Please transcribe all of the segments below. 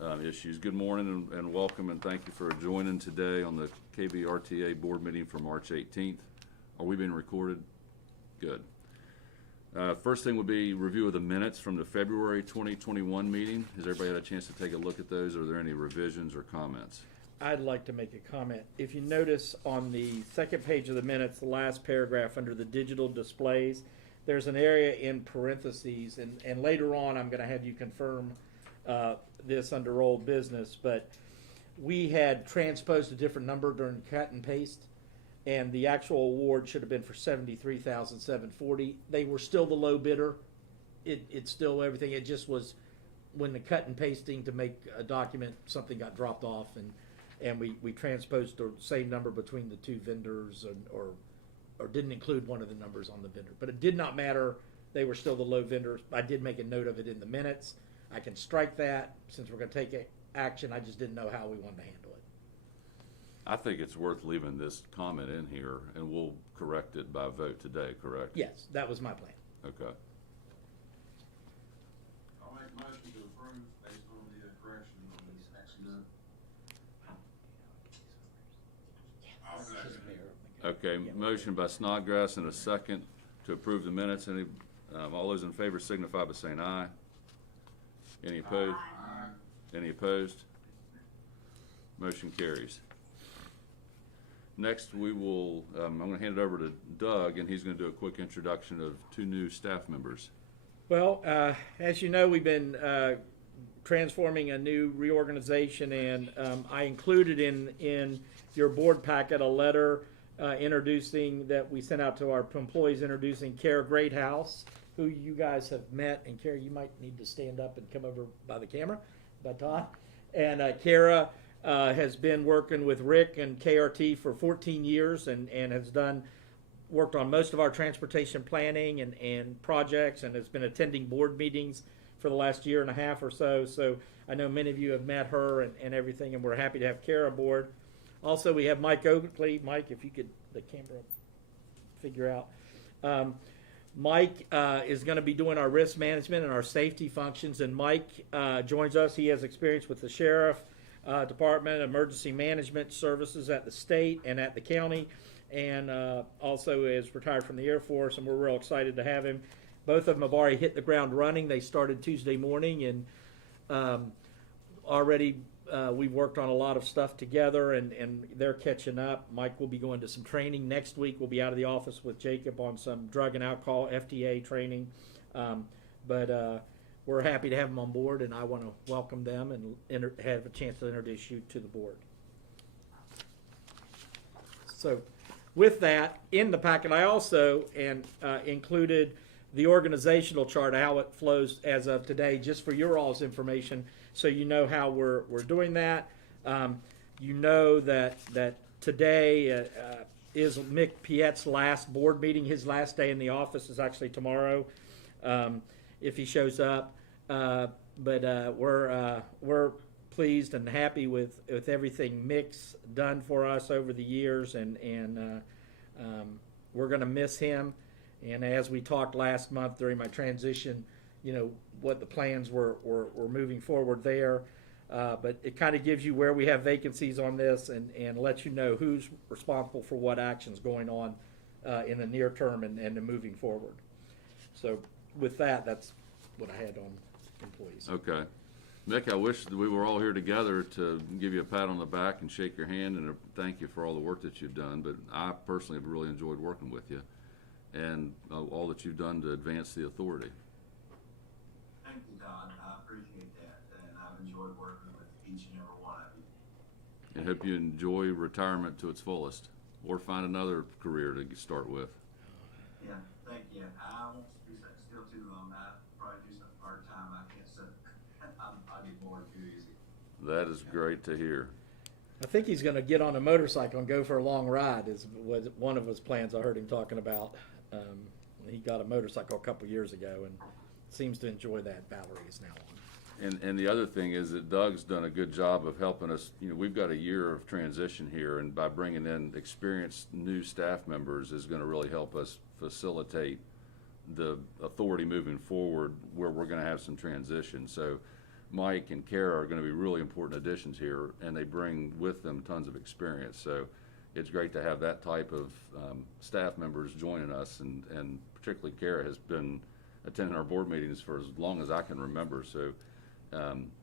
issues. Good morning and welcome, and thank you for joining today on the KVRTA board meeting for March 18th. Are we being recorded? Good. First thing would be review of the minutes from the February 2021 meeting. Has everybody had a chance to take a look at those? Are there any revisions or comments? I'd like to make a comment. If you notice on the second page of the minutes, the last paragraph under the digital displays, there's an area in parentheses, and later on I'm going to have you confirm this under old business, but we had transposed a different number during cut and paste, and the actual award should have been for $73,740. They were still the low bidder. It's still everything. It just was when the cut and pasting to make a document, something got dropped off, and we transposed the same number between the two vendors, or didn't include one of the numbers on the vendor. But it did not matter. They were still the low vendors. I did make a note of it in the minutes. I can strike that since we're going to take action. I just didn't know how we wanted to handle it. I think it's worth leaving this comment in here, and we'll correct it by vote today, correct? Yes, that was my plan. Okay. I'll make a motion to approve based on the correction on these accident. Okay, motion by Snodgrass and a second to approve the minutes. Any, all those in favor signify by saying aye. Any opposed? Aye. Any opposed? Motion carries. Next, we will, I'm going to hand it over to Doug, and he's going to do a quick introduction of two new staff members. Well, as you know, we've been transforming a new reorganization, and I included in your board packet a letter introducing that we sent out to our employees, introducing Kara Greathouse, who you guys have met. And Kara, you might need to stand up and come over by the camera, by Todd. And Kara has been working with Rick and KRT for 14 years and has worked on most of our transportation planning and projects, and has been attending board meetings for the last year and a half or so. So I know many of you have met her and everything, and we're happy to have Kara aboard. Also, we have Mike Oakley. Mike, if you could, the camera figure out. Mike is going to be doing our risk management and our safety functions, and Mike joins us. He has experience with the sheriff department, emergency management services at the state and at the county, and also is retired from the Air Force, and we're real excited to have him. Both of them have already hit the ground running. They started Tuesday morning, and already we've worked on a lot of stuff together, and they're catching up. Mike will be going to some training next week. We'll be out of the office with Jacob on some drug and alcohol FDA training, but we're happy to have them on board, and I want to welcome them and have a chance to introduce you to the board. So with that, in the packet, I also included the organizational chart, how it flows as of today, just for your all's information, so you know how we're doing that. You know that today is Mick Piet's last board meeting. His last day in the office is actually tomorrow, if he shows up. But we're pleased and happy with everything Mick's done for us over the years, and we're going to miss him. And as we talked last month during my transition, you know, what the plans were moving forward there. But it kind of gives you where we have vacancies on this, and lets you know who's responsible for what actions going on in the near term and moving forward. So with that, that's what I had on employees. Okay. Mick, I wish that we were all here together to give you a pat on the back and shake your hand and thank you for all the work that you've done, but I personally have really enjoyed working with you and all that you've done to advance the authority. Thank you, Don. I appreciate that, and I've enjoyed working with each and every one of you. I hope you enjoy retirement to its fullest, or find another career to start with. Yeah, thank you. I won't be still too long. I'll probably do something part-time. I can't sit. I'll get bored too easy. That is great to hear. I think he's going to get on a motorcycle and go for a long ride. Was one of his plans. I heard him talking about. He got a motorcycle a couple years ago and seems to enjoy that. Valerie is now on. And the other thing is that Doug's done a good job of helping us. You know, we've got a year of transition here, and by bringing in experienced new staff members is going to really help us facilitate the authority moving forward, where we're going to have some transition. So Mike and Kara are going to be really important additions here, and they bring with them tons of experience. So it's great to have that type of staff members joining us, and particularly Kara has been attending our board meetings for as long as I can remember. So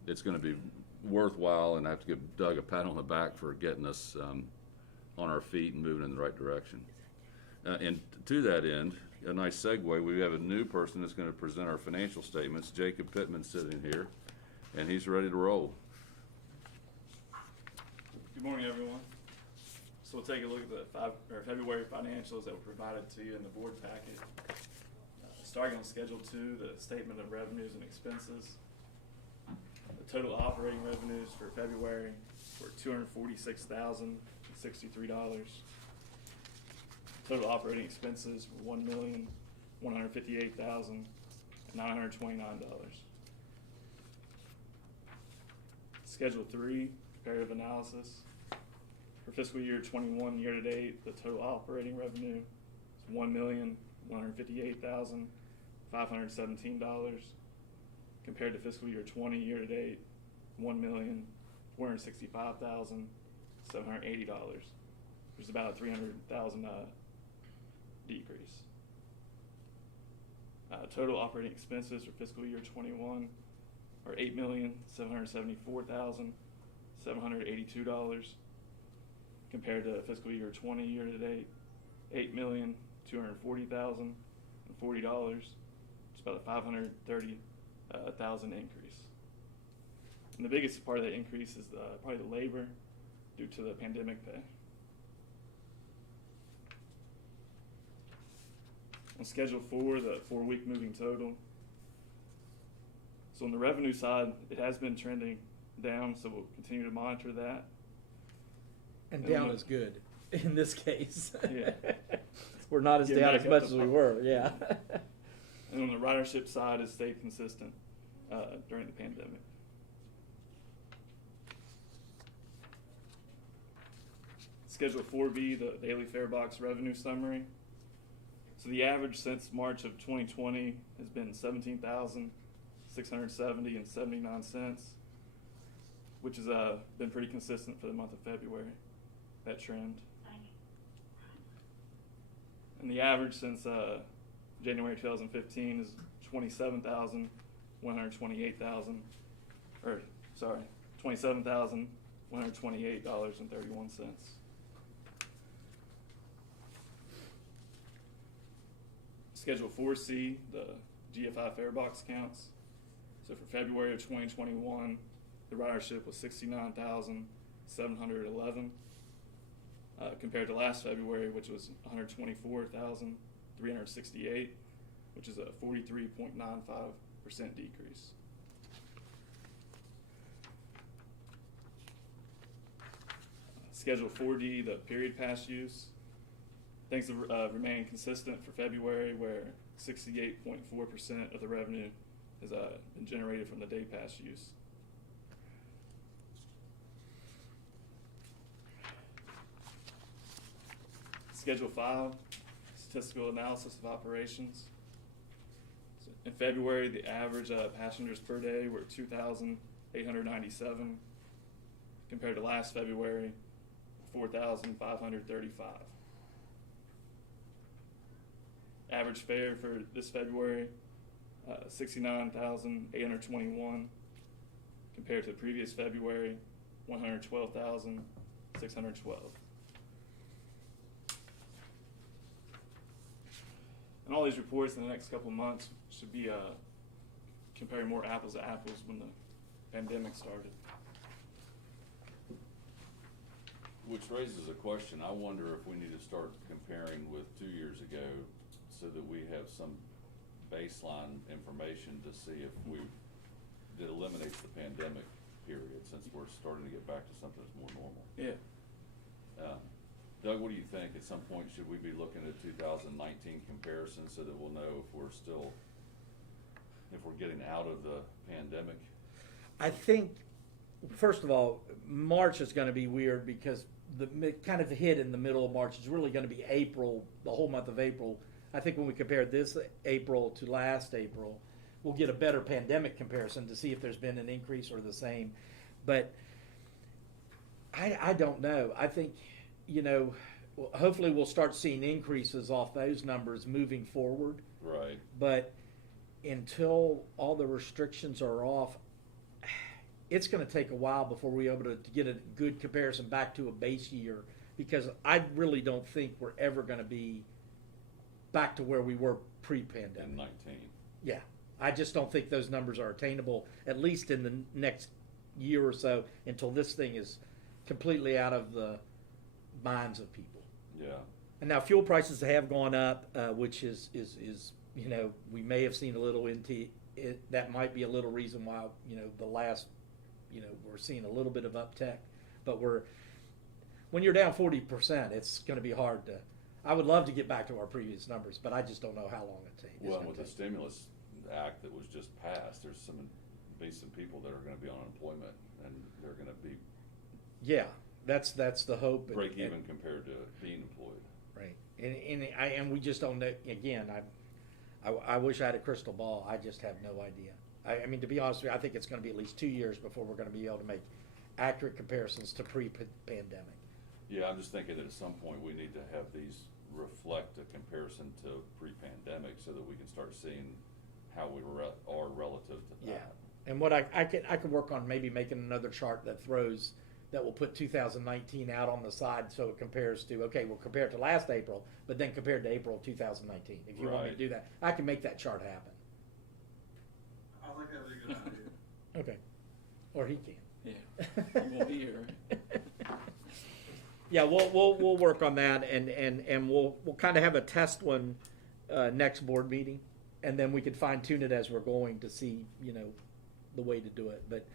it's going to be worthwhile, and I have to give Doug a pat on the back for getting us on our feet and moving in the right direction. And to that end, a nice segue, we have a new person that's going to present our financial statements. Jacob Pittman's sitting here, and he's ready to roll. Good morning, everyone. So we'll take a look at the February financials that were provided to you in the board packet. Starting on Schedule 2, the statement of revenues and expenses. The total operating revenues for February were $246,063. Total operating expenses were $1,158,929. Schedule 3, comparative analysis. For fiscal year 21 year to date, the total operating revenue is $1,158,517 compared to fiscal year 20 year to date, $1,465,780, which is about a $300,000 decrease. Total operating expenses for fiscal year 21 are $8,774,782 compared to fiscal year 20 year to date, $8,240,040. It's about a $530,000 increase. And the biggest part of that increase is probably the labor due to the pandemic pay. On Schedule 4, the 4-week moving total. So on the revenue side, it has been trending down, so we'll continue to monitor that. And down is good in this case. Yeah. We're not as Get down back as up much to as we par. were, yeah. And on the ridership side, it stayed consistent during the pandemic. Schedule 4B, the daily fare box revenue summary. So the average since March of 2020 has been $17,670.79, which has been pretty consistent for the month of February, that trend. And the average since January 2015 is $27,128.31. Schedule 4C, the GFI fare box counts. So for February of 2021, the ridership was 69,711 compared to last February, which was 124,368, which is a 43.95% decrease. Schedule 4D, the period pass use. Things have remained consistent for February, where 68.4% of the revenue has been generated from the day pass use. Schedule 5, statistical analysis of operations. So in February, the average passengers per day were 2,897 compared to last February, 4,535. Average fare for this February, 69,821 compared to the previous February, 112,612. And all these reports in the next couple of months should be comparing more apples to apples when the pandemic started. Which raises a question. I wonder if we need to start comparing with 2 years ago so that we have some baseline information to see if that eliminates the pandemic period, since we're starting to get back to something that's more normal. Yeah. Doug, what do you think? At some point, should we be looking at 2019 comparisons so that we'll know if we're getting out of the pandemic? I think, first of all, March is going to be weird because the kind of hit in the middle of March is really going to be April, the whole month of April. I think when we compare this April to last April, we'll get a better pandemic comparison to see if there's been an increase or the same. But I don't know. I think, hopefully we'll start seeing increases off those numbers moving forward. Right. But until all the restrictions are off, it's going to take a while before we're able to get a good comparison back to a base year, because I really don't think we're ever going to be back to where we were pre-pandemic. In 19. Yeah, I just don't think those numbers are attainable, at least in the next year or so, until this thing is completely out of the minds of people. Yeah. And now fuel prices have gone up, which is we may have seen a little into it. That might be a little reason why the last we're seeing a little bit of uptick. But when you're down 40%, it's going to be hard to. I would love to get back to our previous numbers, but I just don't know how long it takes. Well, with the stimulus act that was just passed, there's some people that are going to be on unemployment, and they're going to be Yeah, that's the hope. break even compared to being employed. Right, and we just don't know. Again, I wish I had a crystal ball. I just have no idea. I mean, to be honest with you, I think it's going to be at least 2 years before we're going to be able to make accurate comparisons to pre-pandemic. Yeah, I'm just thinking that at some point we need to have these reflect a comparison to pre-pandemic so that we can start seeing how we are relative to that. Yeah, and what I can work on maybe making another chart that will put 2019 out on the side so it compares to, okay, we'll compare it to last April, but then compared to April of 2019. If you want me to Right. do that, I can make that chart happen. I think that'd be a good idea. Okay, or he can. Yeah, he won't be here. Yeah, we'll work on that, and we'll kind of have a test one next board meeting, and then we can fine tune it as we're going to see the way to do it. But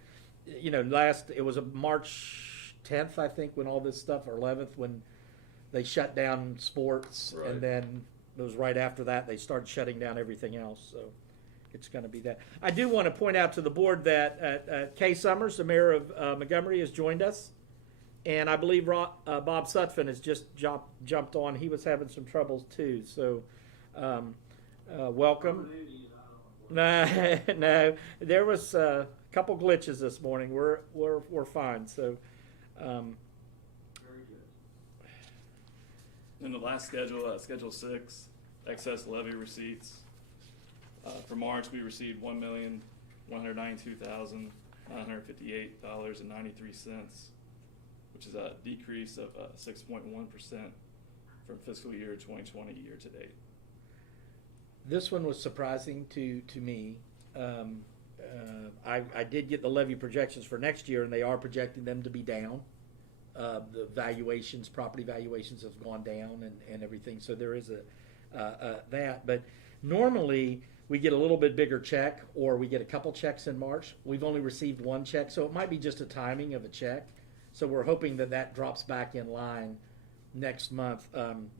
it was a March 10th, I think, when all this stuff, or 11th, when they shut down sports, Right. and then it was right after that they started shutting down everything else. So it's going to be that. I do want to point out to the board that Kay Summers, the mayor of Montgomery, has joined us. And I believe Bob Sutphin has just jumped on. He was having some troubles too. So, welcome. No, there was a couple glitches this morning. We're fine. So, Very good. In the last schedule, Schedule 6, excess levy receipts. For March, we received $1,192,958.93, which is a decrease of 6.1% from fiscal year 2020 year to date. this one was surprising to me. I did get the levy projections for next year, and they are projecting them to be down. The valuations, property valuations have gone down and everything. So there is that. But normally we get a little bit bigger check, or we get a couple checks in March. We've only received one check, so it might be just a timing of a check. So we're hoping that drops back in line next month.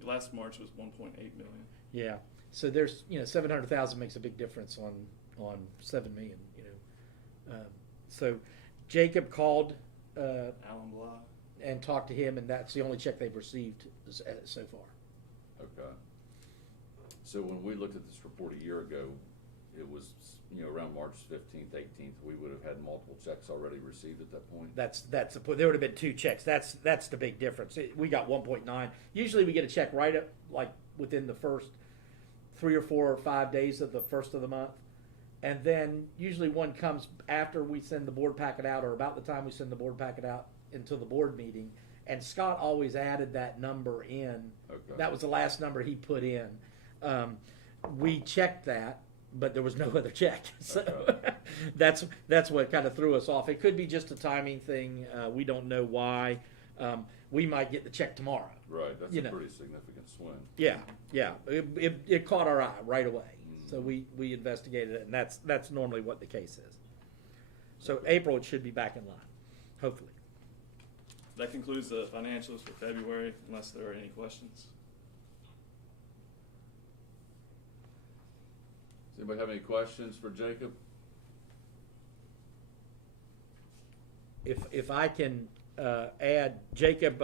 Last March was 1.8 million. Yeah. So there's 700,000 makes a big difference on 7 million. So Jacob called Alan Blah. and talked to him, and that's the only check they've received so far. Okay. So when we looked at this report a year ago, it was, around March 15th, 18th, we would have had multiple checks already received at that point. That's the point. There would have been 2 checks. That's the big difference. We got 1.9. Usually we get a check right up, like within the first 3 or 4 or 5 days of the first of the month. And then usually one comes after we send the board packet out, or about the time we send the board packet out until the board meeting. And Scott always added that number in. Okay. That was the last number he put in. We checked that, but there was no other check. So Okay. that's what kind of threw us off. It could be just a timing thing. We don't know why. We might get the check tomorrow. Right, that's You a know. pretty significant swing. Yeah. It caught our eye right away. So we investigated it, and that's normally what the case is. So April, it should be back in line, hopefully. That concludes the financials for February, unless there are any questions. Does anybody have any questions for Jacob? If I can add, Jacob,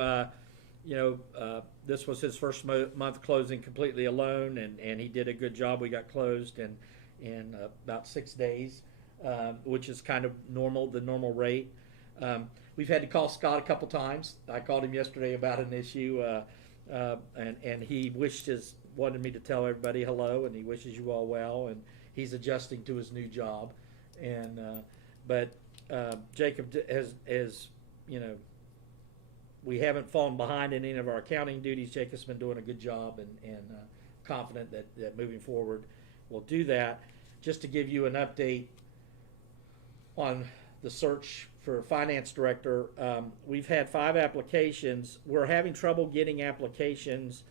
this was his first month closing completely alone, and he did a good job. We got closed, and about 6 days, which is kind of normal, the normal rate. We've had to call Scott a couple times. I called him yesterday about an issue, and he wanted me to tell everybody hello, and he wishes you all well, and he's adjusting to his new job. And but Jacob has, you know, we haven't fallen behind in any of our accounting duties. Jacob's been doing a good job, and confident that moving forward we'll do that. Just to give you an update on the search for finance director, we've had 5 applications. We're having trouble getting applications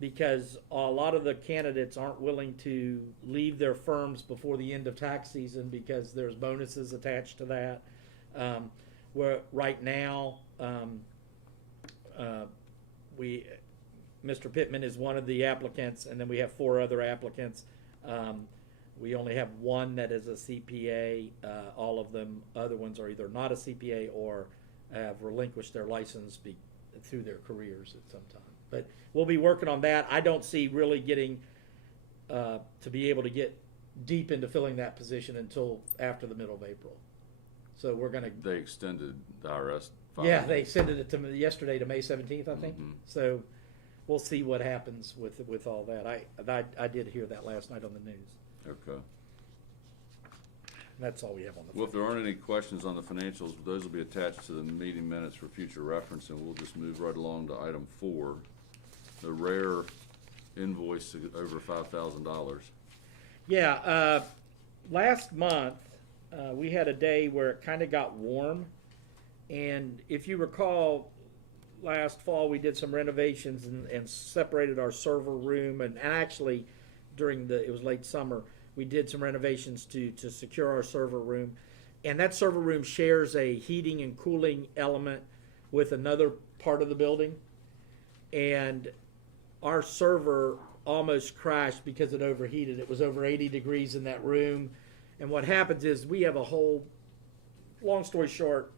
because a lot of the candidates aren't willing to leave their firms before the end of tax season because there's bonuses attached to that. Where right now, Mr. Pittman is one of the applicants, and then we have 4 other applicants. We only have one that is a CPA. All of them, other ones are either not a CPA or have relinquished their license through their careers at some time. But we'll be working on that. I don't see really getting to be able to get deep into filling that position until after the middle of April. So we're going to. They extended the IRS. Yeah, they extended it to me yesterday to May 17th, I think. Mhm. So we'll see what happens with all that. I did hear that last night on the news. Okay. That's all we have on the. Well, if there aren't any questions on the financials, those will be attached to the meeting minutes for future reference, and we'll just move right along to item 4, the rare invoice over $5,000. Yeah, last month we had a day where it kind of got warm, and if you recall, last fall we did some renovations and separated our server room, and actually it was late summer, we did some renovations to secure our server room, and that server room shares a heating and cooling element with another part of the building, and our server almost crashed because it overheated. It was over 80 degrees in that room, and what happens is we have a whole, long story short,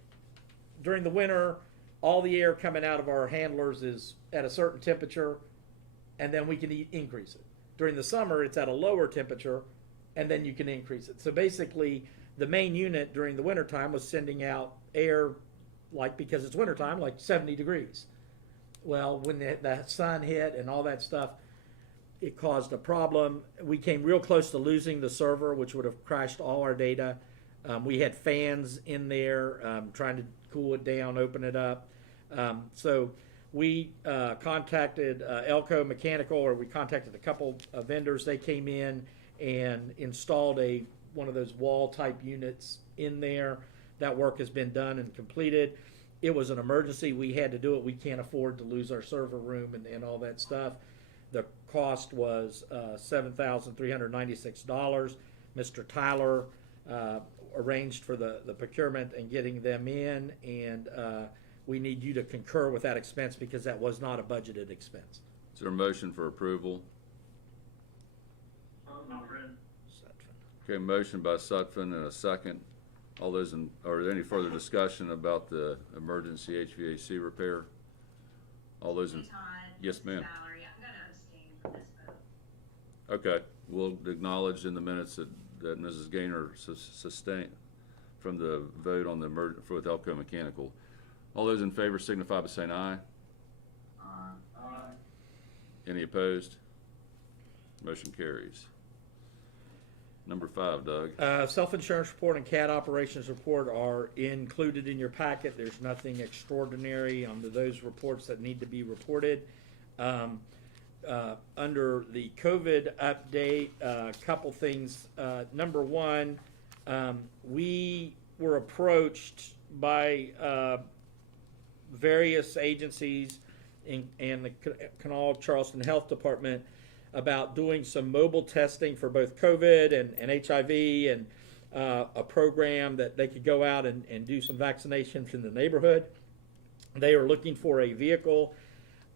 during the winter, all the air coming out of our handlers is at a certain temperature, and then we can increase it. During the summer, it's at a lower temperature, and then you can increase it. So basically, the main unit during the wintertime was sending out air, because it's wintertime, like 70 degrees. Well, when the sun hit and all that stuff, it caused a problem. We came real close to losing the server, which would have crashed all our data. We had fans in there trying to cool it down, open it up. So we contacted Elko Mechanical, or we contacted a couple of vendors. They came in and installed one of those wall type units in there. That work has been done and completed. It was an emergency. We had to do it. We can't afford to lose our server room and all that stuff. The cost was $7,396. Mr. Tyler arranged for the procurement and getting them in, and we need you to concur with that expense because that was not a budgeted expense. Is there a motion for approval? Okay, motion by Sutphen and a second. Are there any further discussion about the emergency HVAC repair? All those in. Todd, Yes, this is ma'am. Valerie, I'm gonna abstain from this vote. Okay, we'll acknowledge in the minutes that Mrs. Gaynor sustained from the vote on the with Elko Mechanical. All those in favor signify by saying aye. Aye. Any opposed? Motion carries. Number 5, Doug. Self-insurance report and CAD operations report are included in your packet. There's nothing extraordinary on those reports that need to be reported. Under the COVID update, a couple things. Number 1, we were approached by various agencies and the Kanawha Charleston Health Department about doing some mobile testing for both COVID and HIV, and a program that they could go out and do some vaccinations in the neighborhood. They are looking for a vehicle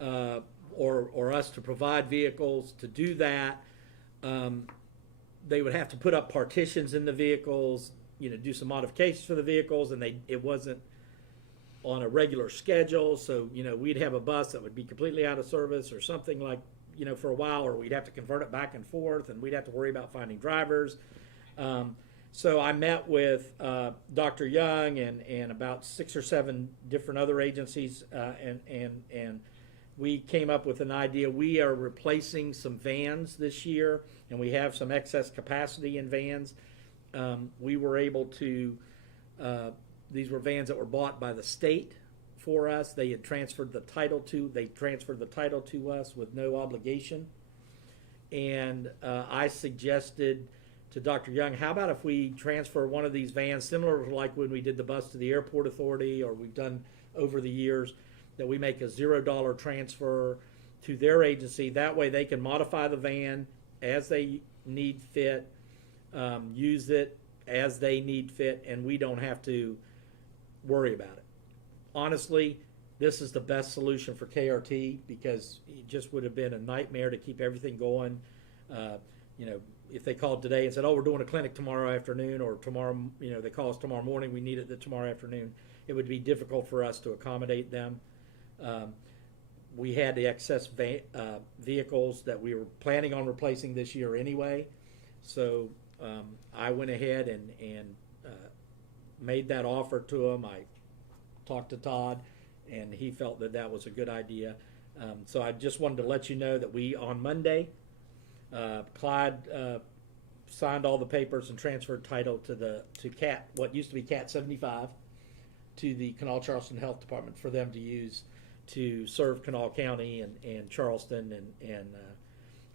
or us to provide vehicles to do that. They would have to put up partitions in the vehicles, do some modifications for the vehicles, and it wasn't on a regular schedule. So, we'd have a bus that would be completely out of service or something like for a while, or we'd have to convert it back and forth, and we'd have to worry about finding drivers. So I met with Dr. Young and about 6 or 7 different other agencies, and we came up with an idea. We are replacing some vans this year, and we have some excess capacity in vans. We were able to, these were vans that were bought by the state for us. They had transferred the title to us with no obligation. And I suggested to Dr. Young, how about if we transfer one of these vans, similar to like when we did the bus to the airport authority, or we've done over the years, that we make a $0 transfer to their agency. That way they can modify the van as they need fit, use it as they need fit, and we don't have to worry about it. Honestly, this is the best solution for KRT, because it just would have been a nightmare to keep everything going. If they called today and said, "Oh, we're doing a clinic tomorrow afternoon," or tomorrow, they call us tomorrow morning, we need it tomorrow afternoon, it would be difficult for us to accommodate them. We had the excess vehicles that we were planning on replacing this year anyway, so I went ahead and made that offer to them. I talked to Todd, and he felt that that was a good idea. So I just wanted to let you know that on Monday, Clyde signed all the papers and transferred title to CAT, what used to be CAT 75, to the Kanawha Charleston Health Department for them to use to serve Kanawha County and Charleston. And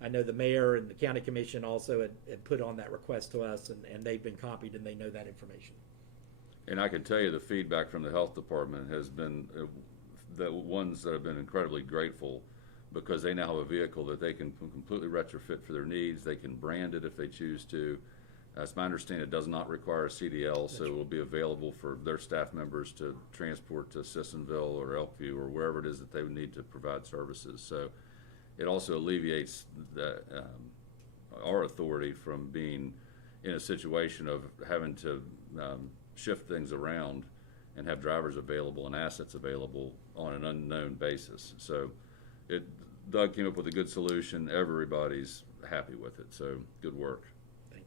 I know the mayor and the county commission also had put on that request to us, and they've been copied and they know that information. And I can tell you the feedback from the health department has been the ones that have been incredibly grateful, because they now have a vehicle that they can completely retrofit for their needs. They can brand it if they choose to. As my understanding, it does not require a CDL, so it will be available for their staff members to transport to Sissonville or Elkview or wherever it is that they would need to provide services. So it also alleviates our authority from being in a situation of having to shift things around and have drivers available and assets available on an unknown basis. So Doug came up with a good solution. Everybody's happy with it, so good work. Thank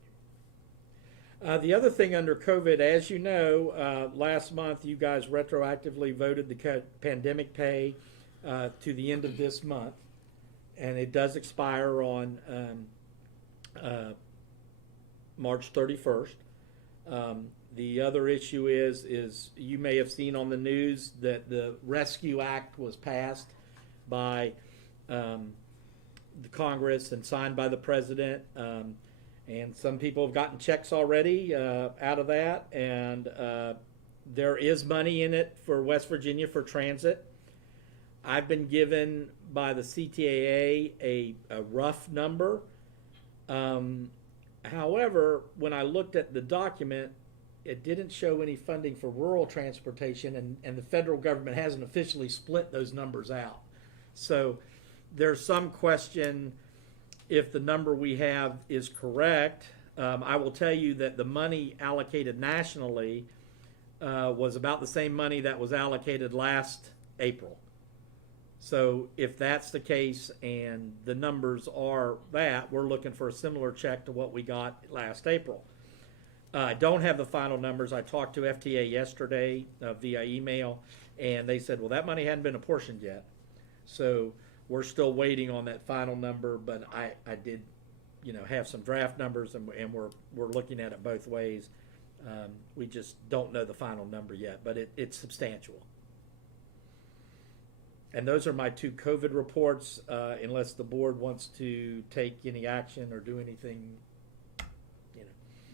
you. The other thing under COVID, as you know, last month you guys retroactively voted the pandemic pay to the end of this month, and it does expire on March 31st. The other issue is you may have seen on the news that the Rescue Act was passed by the Congress and signed by the President, and some people have gotten checks already out of that, and there is money in it for West Virginia for transit. I've been given by the CTAA a rough number. However, when I looked at the document, it didn't show any funding for rural transportation, and the federal government hasn't officially split those numbers out. So there's some question if the number we have is correct. I will tell you that the money allocated nationally was about the same money that was allocated last April. So if that's the case and the numbers are that, we're looking for a similar check to what we got last April. I don't have the final numbers. I talked to FTA yesterday via email, and they said, well, that money hadn't been apportioned yet. So we're still waiting on that final number, but I did, have some draft numbers, and we're looking at it both ways. We just don't know the final number yet, but it's substantial. And those are my 2 COVID reports, unless the board wants to take any action or do anything,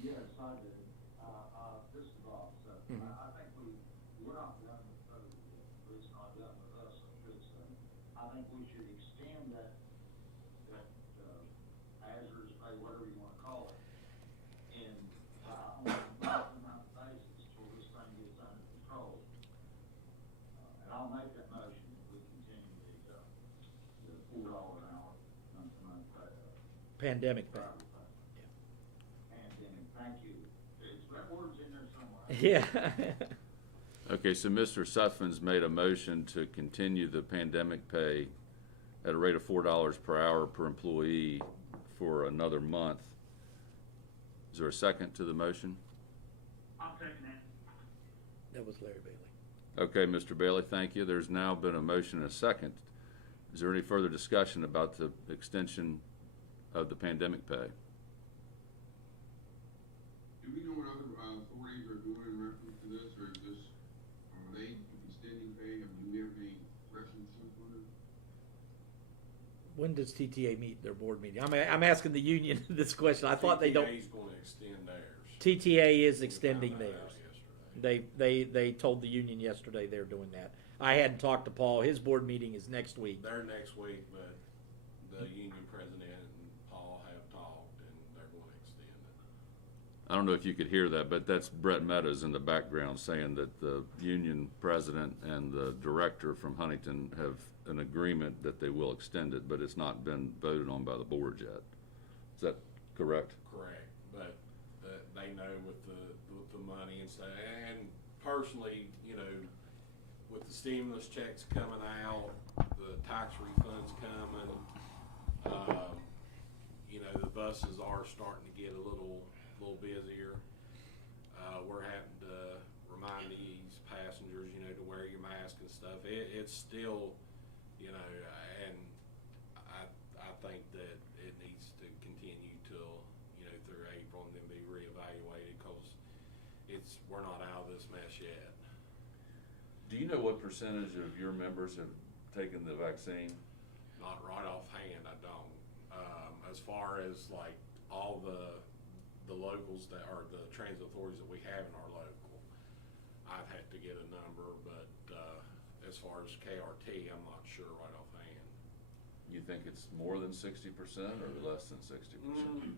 Yes, I do. This is Rob. So I think we're not done with COVID yet. It's not done with us, I should say. I think we should extend that hazardous pay, whatever you want to call it, and on a month-to-month basis till this thing gets under control. And I'll make that motion if we continue the $4 an hour month-to-month pay. pandemic pay. Yeah. Okay, so Mr. Suffman's made a motion to continue the pandemic pay at a rate of $4 per hour per employee for another month. Is there a second to the motion? I'll second that. That was Larry Bailey. Okay, Mr. Bailey, thank you. There's now been a motion and a second. Is there any further discussion about the extension of the pandemic pay? Do we know what other authorities are doing in reference to this, or is this, are they extending pay, and do we have any reference on it? When does TTA meet their board meeting? I'm asking the union this question. I thought they don't. TTA's gonna extend theirs. TTA is We extending found that theirs. out yesterday. They told the union yesterday they're doing that. I hadn't talked to Paul. His board meeting is next week. They're next week, but the union president and Paul have talked, and they're gonna extend it. I don't know if you could hear that, but that's Brett Meadows in the background saying that the union president and the director from Huntington have an agreement that they will extend it, but it's not been voted on by the board yet. Is that correct? Correct, but they know with the money and stuff, and personally, you know, with the stimulus checks coming out, the tax refunds coming, you know, the buses are starting to get a little busier. We're having to remind these passengers, you know, to wear your mask and stuff. It's still, you know, and I think that it needs to continue till, you know, through April and then be reevaluated, because we're not out of this mess yet. Do you know what percentage of your members have taken the vaccine? Not right offhand, I don't. As far as like all the locals that are the transit authorities that we have in our local, I'd have to get a number, but as far as KRT, I'm not sure right offhand. You think it's more than 60% or less than 60%?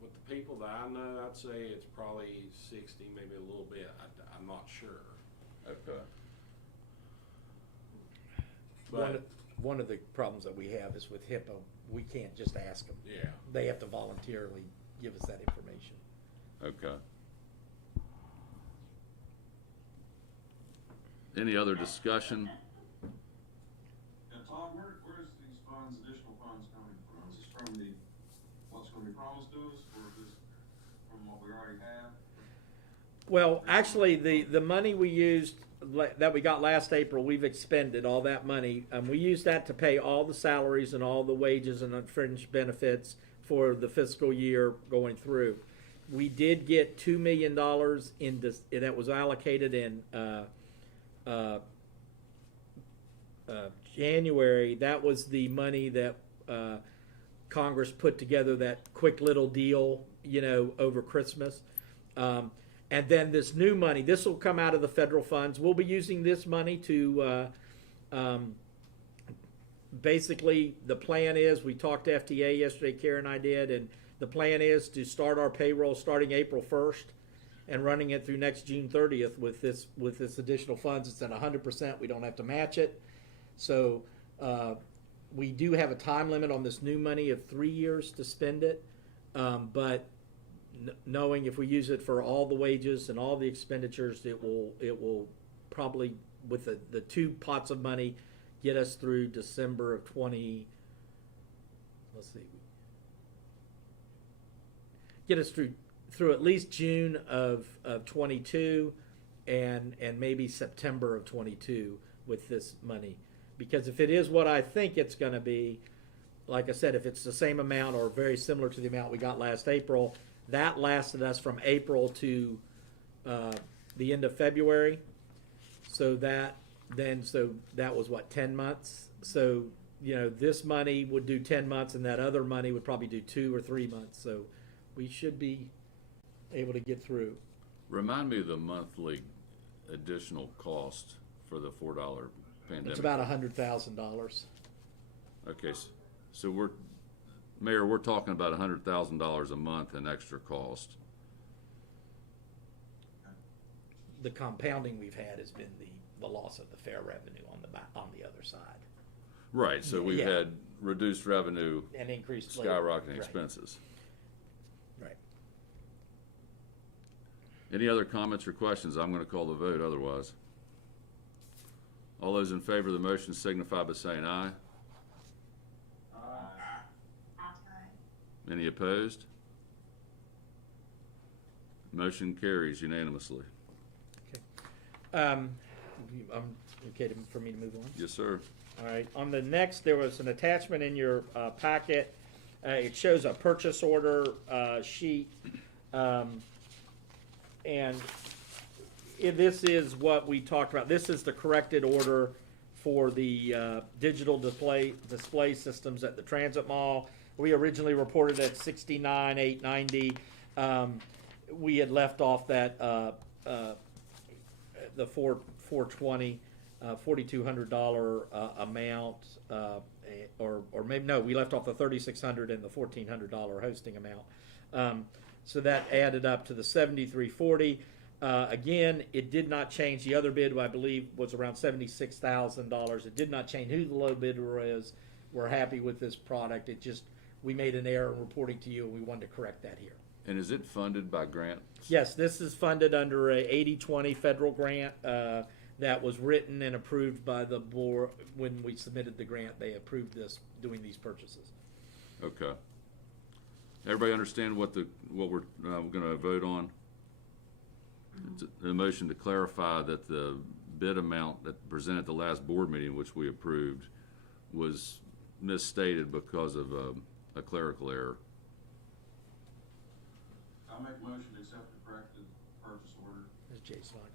With the people that I know, I'd say it's probably 60, maybe a little bit. I'm not sure. Okay. But One of the problems that we have is with HIPAA, we can't just ask them. yeah, They have to voluntarily give us that information. Okay. Any other discussion? Now, Todd, where's these funds, additional funds coming from? Is this from what's gonna be promised to us, or is this from what we already have? Well, actually, the money we used, that we got last April, we've expended all that money. We used that to pay all the salaries and all the wages and fringe benefits for the fiscal year going through. We did get $2 million that was allocated in January. That was the money that Congress put together, that quick little deal, you know, over Christmas. And then this new money, this will come out of the federal funds. We'll be using this money to, basically, the plan is, we talked to FTA yesterday, Karen and I did, and the plan is to start our payroll starting April 1st and running it through next June 30th with this additional funds. It's at 100%. We don't have to match it. So we do have a time limit on this new money of 3 years to spend it, but knowing if we use it for all the wages and all the expenditures, it will probably, with the two pots of money, get us through December of 20. Let's see. Get us through at least June of 22, and maybe September of 22 with this money. Because if it is what I think it's going to be, like I said, if it's the same amount or very similar to the amount we got last April, that lasted us from April to the end of February. So that was what, 10 months? So, you know, this money would do 10 months and that other money would probably do 2 or 3 months. So we should be able to get through. Remind me of the monthly additional cost for the $4 pandemic. It's about $100,000. Okay, so Mayor, we're talking about $100,000 a month in extra cost. The compounding we've had has been the loss of the fair revenue on the other side. Right, so we've Yeah. had reduced revenue, And increased labor. skyrocketing Right. expenses. Right. Any other comments or questions? I'm going to call the vote otherwise. All those in favor of the motion signify by saying aye. Any opposed? Motion carries unanimously. Okay for me to move on? Yes, sir. All right, on the next, there was an attachment in your packet. It shows a purchase order sheet. This is what we talked about. This is the corrected order for the digital display systems at the Transit Mall. We originally reported at $69,890. We had left off that the $420, $4,200 amount, or maybe no, we left off the $3,600 and the $1,400 hosting amount. So that added up to the $7,340. Again, it did not change. The other bid, I believe, was around $76,000. It did not change who the low bidder is. We're happy with this product. It just, we made an error in reporting to you, and we wanted to correct that here. And is it funded by grant? Yes, this is funded under a 80-20 federal grant that was written and approved by the board. When we submitted the grant, they approved this, doing these purchases. Okay. Everybody understand what we're going to vote on? It's a motion to clarify that the bid amount that presented at the last board meeting, which we approved, was misstated because of a clerical error. I'll make a motion to accept the corrected purchase order. This is Jay Snodgrass.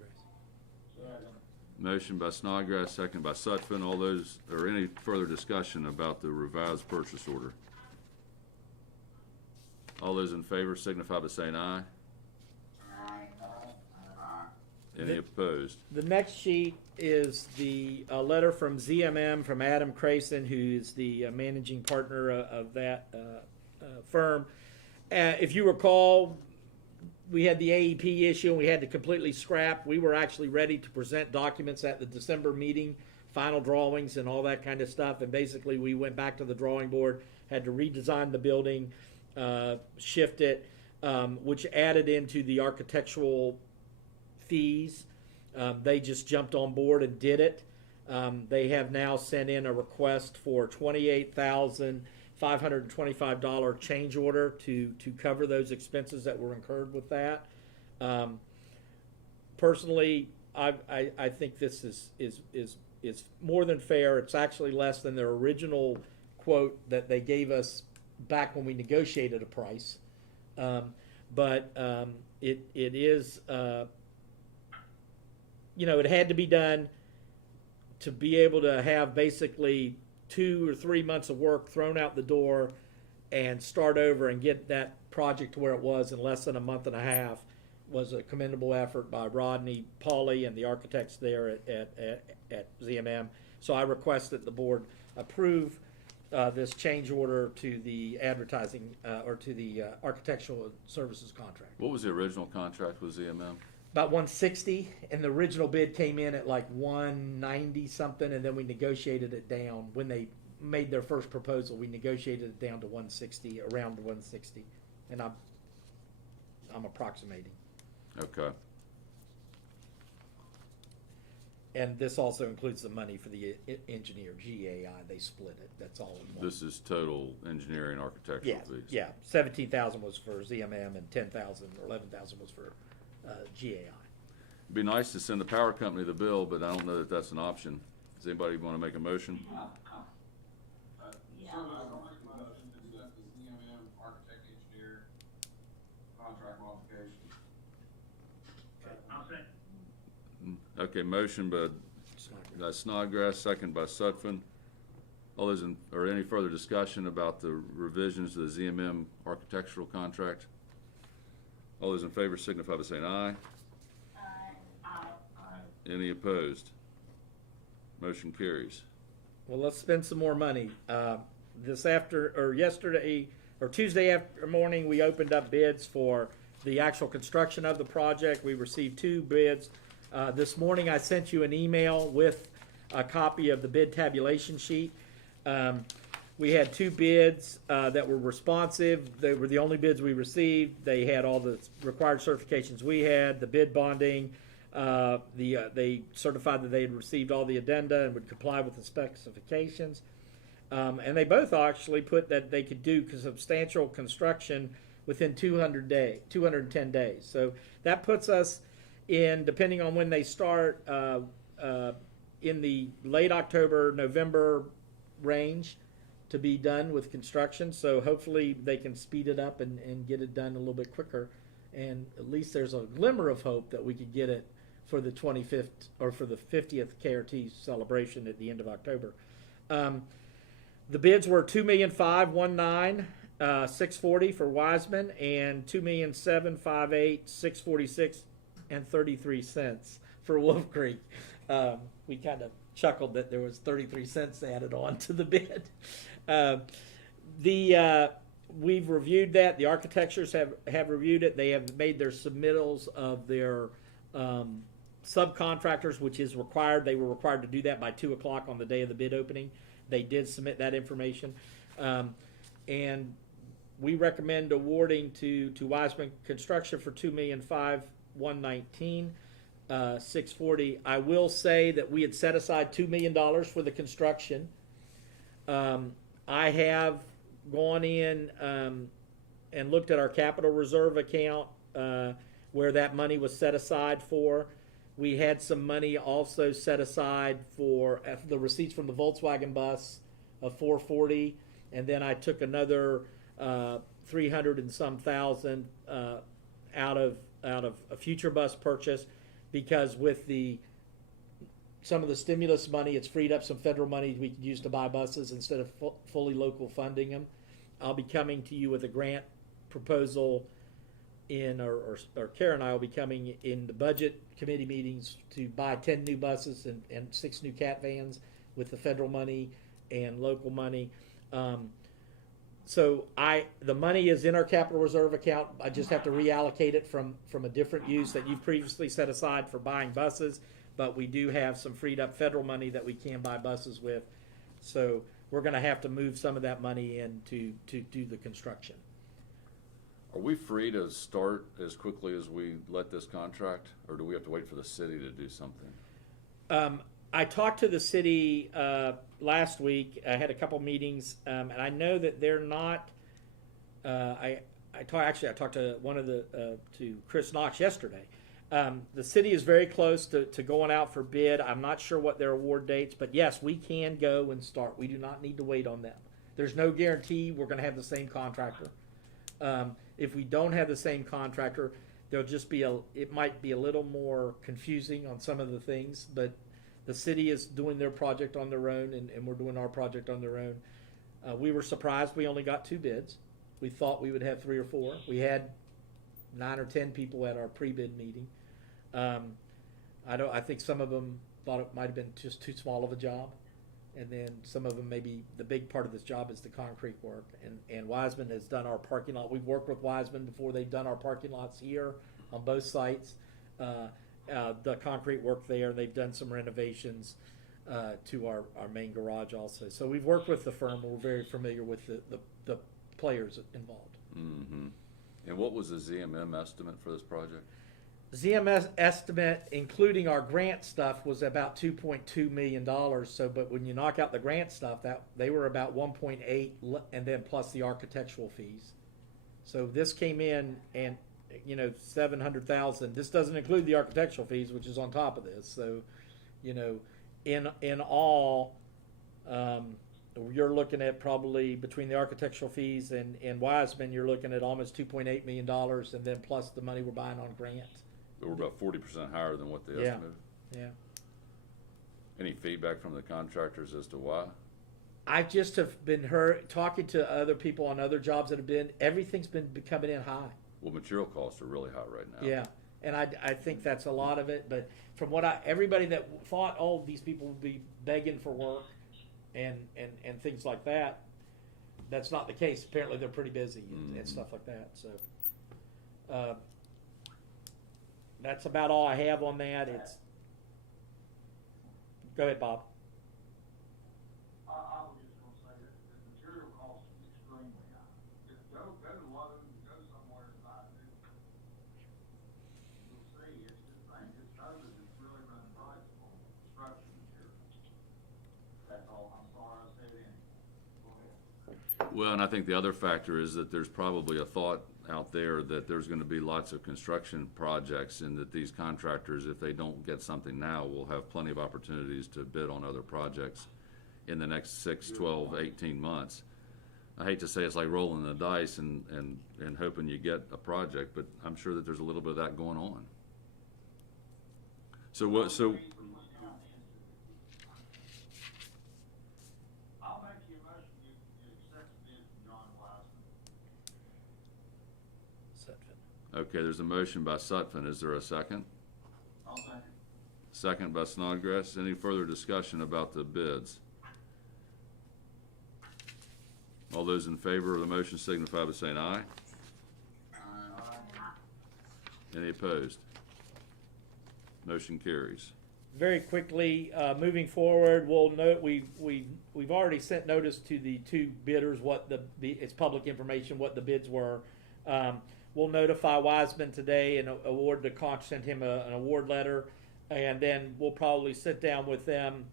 Motion by Snodgrass, second by Sutphen. All those, or any further discussion about the revised purchase order? All those in favor signify by saying aye. Any opposed? The next sheet is the letter from ZMM from Adam Crayson, who is the managing partner of that firm. If you recall, we had the AEP issue and we had to completely scrap. We were actually ready to present documents at the December meeting, final drawings and all that kind of stuff. And basically we went back to the drawing board, had to redesign the building, shift it, which added into the architectural fees. They just jumped on board and did it. They have now sent in a request for $28,525 change order to cover those expenses that were incurred with that. Personally, I think this is more than fair. It's actually less than their original quote that they gave us back when we negotiated a price. But it is. It had to be done to be able to have basically 2 or 3 months of work thrown out the door and start over and get that project to where it was in less than a month and a half was a commendable effort by Rodney Pauly and the architects there at ZMM. So I request that the board approve this change order to the advertising or to the architectural services contract. What was the original contract with ZMM? About 160, and the original bid came in at like 190 something, and then we negotiated it down. When they made their first proposal, we negotiated it down to 160, around 160, and I'm approximating. Okay. And this also includes the money for the engineer, GAI. They split it. That's all in one. This is total engineering architectural fees. Yeah. 17,000 was for ZMM, and 10,000 or 11,000 was for GAI. It'd be nice to send the power company the bill, but I don't know that that's an option. Does anybody want to make a motion? So I'll make a motion to accept the ZMM architect engineer contract modification. I'll second. Okay, motion by Snodgrass, second by Sutphen. All those or any further discussion about the revisions to the ZMM architectural contract? All those in favor signify by saying aye. Any opposed? Motion carries. Well, let's spend some more money. Yesterday or Tuesday after morning, we opened up bids for the actual construction of the project. We received 2 bids. This morning, I sent you an email with a copy of the bid tabulation sheet. We had 2 bids that were responsive. They were the only bids we received. They had all the required certifications we had, the bid bonding, They certified that they had received all the addenda and would comply with the specifications. And they both actually put that they could do substantial construction within 210 days. So that puts us in, depending on when they start, in the late October, November range to be done with construction. So hopefully they can speed it up and get it done a little bit quicker. And at least there's a glimmer of hope that we could get it for the 25th or for the 50th KRT celebration at the end of October. The bids were $2,519,640 for Wiseman and $2,758,646.33 for Wolf Creek. We kind of chuckled that there was 33 cents added on to the bid. We've reviewed that. The architects have reviewed it. They have made their submittals of their subcontractors, which is required. They were required to do that by 2 o'clock on the day of the bid opening. They did submit that information. And we recommend awarding to Wiseman Construction for $2,519,640. I will say that we had set aside $2 million for the construction. I have gone in and looked at our capital reserve account where that money was set aside for. We had some money also set aside for the receipts from the Volkswagen bus of $440, and then I took another 300 and some thousand out of a future bus purchase, because with some of the stimulus money, it's freed up some federal money we could use to buy buses instead of fully local funding them. I'll be coming to you with a grant proposal or Karen and I will be coming in the budget committee meetings to buy 10 new buses and 6 new CAT vans with the federal money and local money. So the money is in our capital reserve account. I just have to reallocate it from a different use that you've previously set aside for buying buses, but we do have some freed up federal money that we can buy buses with. So we're going to have to move some of that money in to do the construction. Are we free to start as quickly as we let this contract, or do we have to wait for the city to do something? I talked to the city last week. I had a couple meetings, and I know that they're not. I talked to to Chris Knox yesterday. The city is very close to going out for bid. I'm not sure what their award dates, but yes, we can go and start. We do not need to wait on them. There's no guarantee we're going to have the same contractor. If we don't have the same contractor, there'll just be it might be a little more confusing on some of the things, but the city is doing their project on their own, and we're doing our project on their own. We were surprised we only got 2 bids. We thought we would have 3 or 4. We had 9 or 10 people at our pre-bid meeting. I think some of them thought it might have been just too small of a job. And then some of them, maybe the big part of this job is the concrete work. And Wiseman has done our parking lot. We've worked with Wiseman before. They've done our parking lots here on both sites. The concrete work there. They've done some renovations to our main garage also. So we've worked with the firm. We're very familiar with the players involved. Mm-hmm. And what was the ZMM estimate for this project? ZMS estimate, including our grant stuff, was about $2.2 million. So, but when you knock out the grant stuff, they were about 1.8, and then plus the architectural fees. So this came in and $700,000. This doesn't include the architectural fees, which is on top of this. So, in all, you're looking at probably between the architectural fees and Wiseman, you're looking at almost $2.8 million, and then plus the money we're buying on grant. We're about 40% higher than what they estimated. Yeah. Any feedback from the contractors as to why? I just have been talking to other people on other jobs that have been. Everything's been coming in high. Well, material costs are really high right now. Yeah, and I think that's a lot of it. But from what everybody that thought, these people would be begging for work and things like that, that's not the case. Apparently, they're pretty busy and stuff like that. So. That's about all I have on that. Go ahead, Bob. I was just gonna say that the material cost is extremely high. Just go to Lowe's, go somewhere and buy it. You'll see, it's just thing, it's over Well, and I think the other factor is that there's probably a thought out there that there's gonna be lots of construction projects, and that these contractors, if they don't get something now, will have plenty of opportunities to bid on other projects in the next 6, 12, 18 months. I hate to say it's like rolling the dice and hoping you get a project, but I'm sure that there's a little bit of that going on. So what, so, I'll make you a motion, you accept the bid from John Wiseman. okay, there's a motion by Sutphen. Is there a second? I'll second. Second by Snodgrass. Any further discussion about the bids? All those in favor of the motion signify by saying aye. Any opposed? Motion carries. Very quickly, moving forward, we'll note, we've already sent notice to the two bidders what it's public information, what the bids were. We'll notify Wiseman today and award send him an award letter, and then we'll probably sit down with them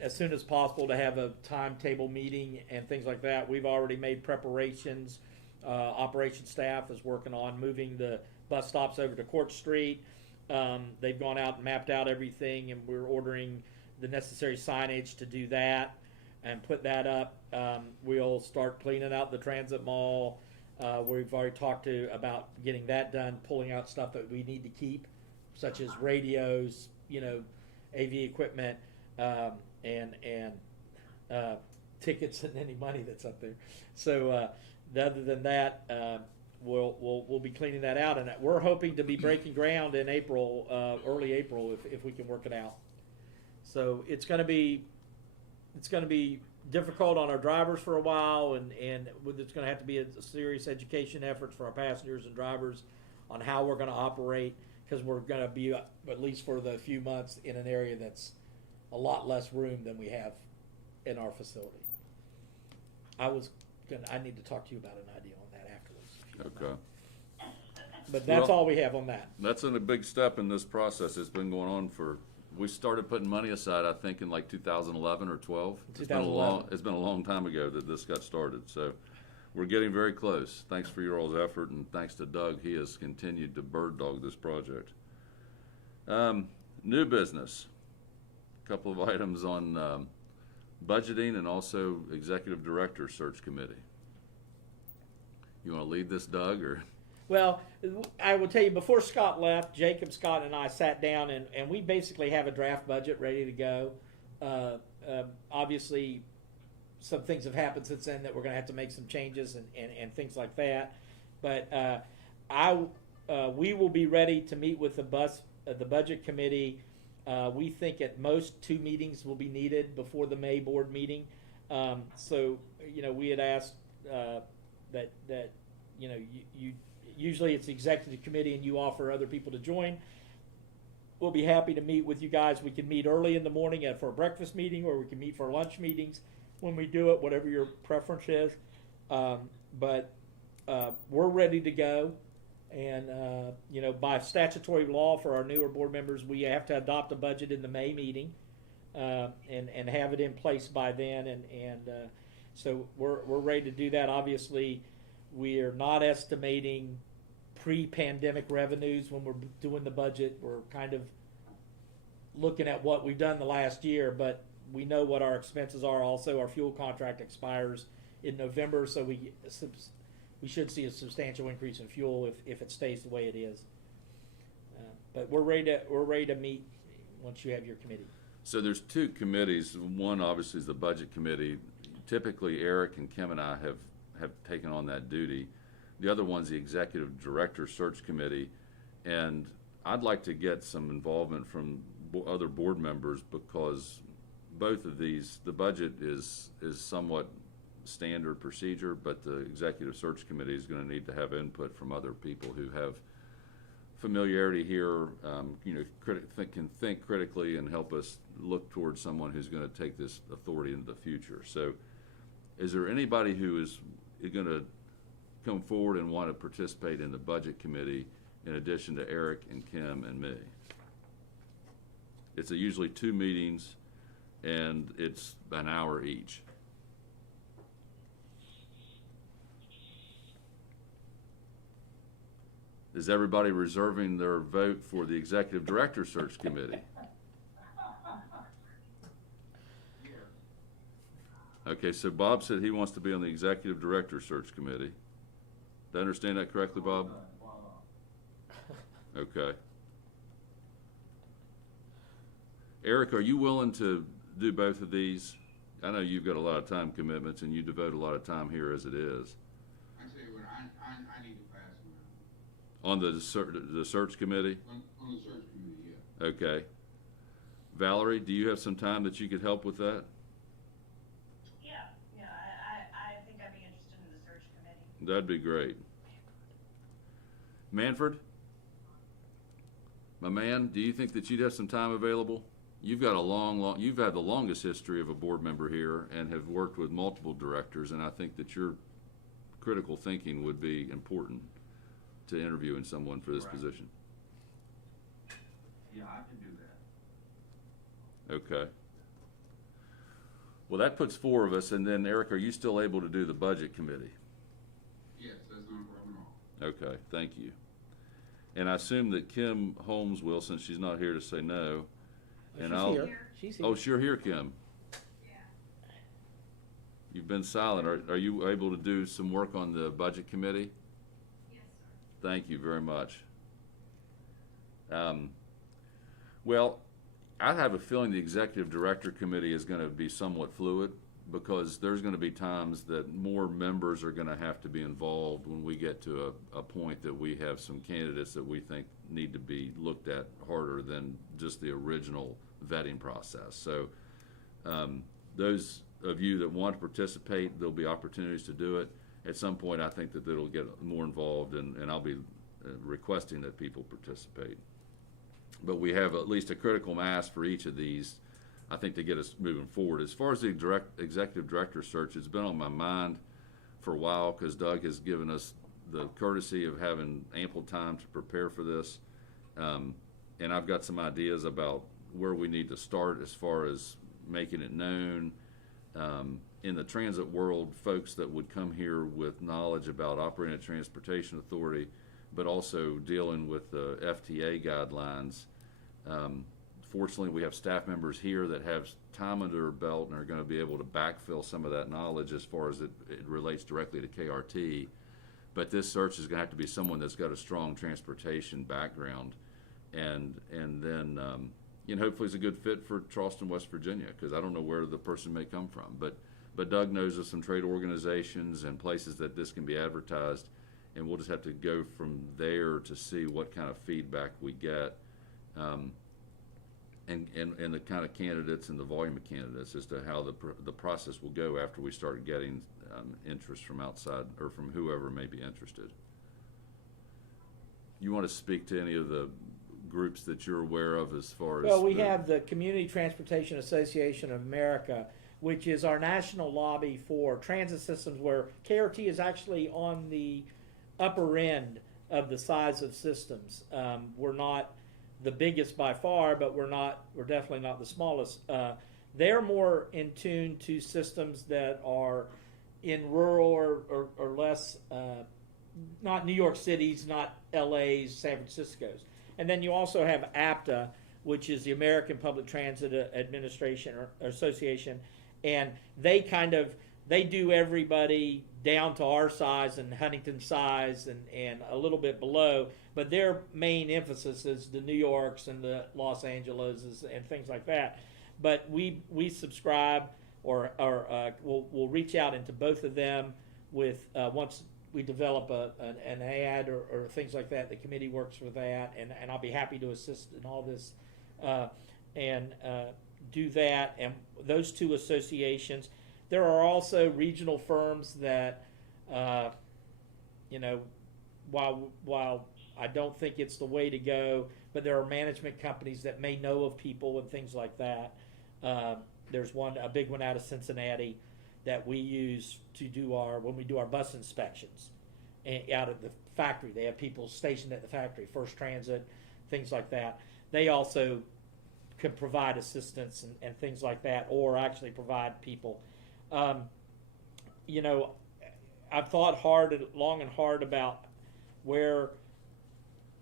as soon as possible to have a timetable meeting and things like that. We've already made preparations. Operations staff is working on moving the bus stops over to Court Street. They've gone out and mapped out everything, and we're ordering the necessary signage to do that and put that up. We'll start cleaning out the transit mall. We've already talked about getting that done, pulling out stuff that we need to keep, such as radios, AV equipment, and tickets and any money that's up there. So other than that, we'll be cleaning that out, and we're hoping to be breaking ground in April, early April, if we can work it out. So it's going to be difficult on our drivers for a while, and it's going to have to be a serious education effort for our passengers and drivers on how we're going to operate, because we're going to be, at least for the few months, in an area that's a lot less room than we have in our facility. I need to talk to you about an idea on that afterwards. If you don't mind. Okay. But that's Well, all we have on that. That's a big step in this process. It's been going on we started putting money aside, I think, in like 2011 or 12. It's been a long time ago that this got started. So we're getting very close. Thanks for your all's effort, and thanks to Doug. He has continued to bird dog this project. New business. A couple of items on budgeting and also executive director search committee. You want to lead this, Doug, or? Well, I will tell you, before Scott left, Jacob, Scott, and I sat down, and we basically have a draft budget ready to go. Obviously, some things have happened since then that we're going to have to make some changes and things like that. But we will be ready to meet with the budget committee. We think at most 2 meetings will be needed before the May board meeting. So we had asked that you usually it's the executive committee and you offer other people to join. We'll be happy to meet with you guys. We can meet early in the morning for a breakfast meeting, or we can meet for lunch meetings when we do it, whatever your preference is. But we're ready to go. And, by statutory law for our newer board members, we have to adopt a budget in the May meeting and have it in place by then. And so we're ready to do that. Obviously, we are not estimating pre-pandemic revenues when we're doing the budget. We're kind of looking at what we've done the last year, but we know what our expenses are. Also, our fuel contract expires in November, so we should see a substantial increase in fuel if it stays the way it is. But we're ready to meet once you have your committee. So there's 2 committees. One obviously is the budget committee. Typically, Eric and Kim and I have taken on that duty. The other one's the executive director search committee, and I'd like to get some involvement from other board members, because both of these, the budget is somewhat standard procedure, but the executive search committee is going to need to have input from other people who have familiarity here, can think critically and help us look towards someone who's going to take this authority into the future. So is there anybody who is going to come forward and want to participate in the budget committee in addition to Eric and Kim and me? It's usually 2 meetings, and it's an hour each. Is everybody reserving their vote for the Executive Director Search Committee? Okay, so Bob said he wants to be on the Executive Director Search Committee. Did I understand that correctly, Bob? Okay. Eric, are you willing to do both of these? I know you've got a lot of time commitments and you devote a lot of time here as it is. I tell you what, I need to pass now. On the search committee? On the search committee, yeah. Okay. Valerie, do you have some time that you could help with that? Yeah, I think I'd be interested in the search committee. That'd be great. Manford? My man, do you think that you'd have some time available? You've got you've had the longest history of a board member here and have worked with multiple directors, and I think that your critical thinking would be important to interviewing someone for this position. Yeah, I can do that. Okay. Well, that puts 4 of us, and then Eric, are you still able to do the budget committee? Yes, that's not a problem at all. Okay, thank you. And I assume that Kim Holmes will, since she's not here to say no. And She's I'll. here. She's here. Oh, sure, here, Kim. Yeah. You've been silent. Are you able to do some work on the budget committee? Yes, sir. Thank you very much. Well, I have a feeling the executive director committee is going to be somewhat fluid because there's going to be times that more members are going to have to be involved when we get to a point that we have some candidates that we think need to be looked at harder than just the original vetting process. So those of you that want to participate, there'll be opportunities to do it. At some point, I think that it'll get more involved, and I'll be requesting that people participate. But we have at least a critical mass for each of these, I think, to get us moving forward. As far as the executive director search, it's been on my mind for a while because Doug has given us the courtesy of having ample time to prepare for this. And I've got some ideas about where we need to start as far as making it known. In the transit world, folks that would come here with knowledge about operating a transportation authority, but also dealing with the FTA guidelines. Fortunately, we have staff members here that have time under their belt and are going to be able to backfill some of that knowledge as far as it relates directly to KRT. But this search is going to have to be someone that's got a strong transportation background, and then hopefully it's a good fit for Charleston, West Virginia, because I don't know where the person may come from. But Doug knows of some trade organizations and places that this can be advertised, and we'll just have to go from there to see what kind of feedback we get. And the kind of candidates and the volume of candidates as to how the process will go after we start getting interest from outside or from whoever may be interested. You want to speak to any of the groups that you're aware of as far as? Well, we have the Community Transportation Association of America, which is our national lobby for transit systems, where KRT is actually on the upper end of the size of systems. We're not the biggest by far, but we're definitely not the smallest. They're more in tune to systems that are in rural or less, not New York Cities, not LA's, San Francisco's. And then you also have APTA, which is the American Public Transit Administration or Association, and they do everybody down to our size and Huntington size and a little bit below, but their main emphasis is the New Yorks and the Los Angeles and things like that. But we subscribe or we'll reach out into both of them with once we develop an ad or things like that. The committee works for that, and I'll be happy to assist in all this and do that. And those two associations. There are also regional firms that, while I don't think it's the way to go, but there are management companies that may know of people and things like that. There's a big one out of Cincinnati that we use to do when we do our bus inspections out at the factory. They have people stationed at the factory, First Transit, things like that. They also can provide assistance and things like that, or actually provide people. I've thought long and hard about where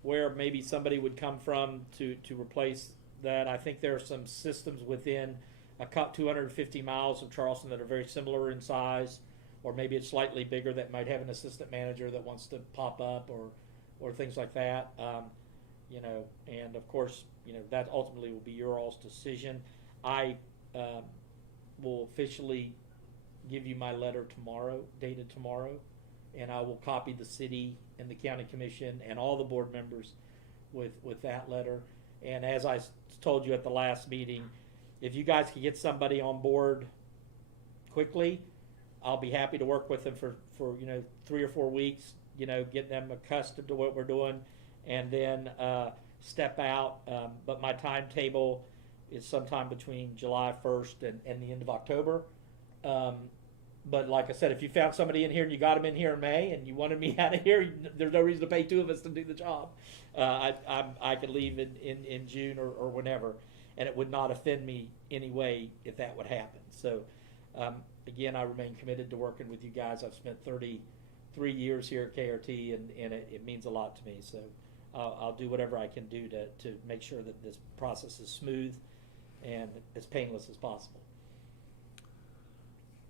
where maybe somebody would come from to replace that. I think there are some systems within 250 miles of Charleston that are very similar in size, or maybe it's slightly bigger that might have an assistant manager that wants to pop up, or things like that. You know, and of course, you know, that ultimately will be your all's decision. I will officially give you my letter tomorrow, dated tomorrow, and I will copy the city and the county commission and all the board members with that letter. And as I told you at the last meeting, if you guys can get somebody on board quickly, I'll be happy to work with them for you know 3 or 4 weeks, you know, getting them accustomed to what we're doing, and then step out. But my timetable is sometime between July 1st and the end of October. But like I said, if you found somebody in here and you got them in here in May and you wanted me out of here, there's no reason to pay 2 of us to do the job. I could leave in June or whenever, and it would not offend me anyway if that would happen. So again, I remain committed to working with you guys. I've spent 33 years here at KRT, and it means a lot to me. So I'll do whatever I can do to make sure that this process is smooth and as painless as possible.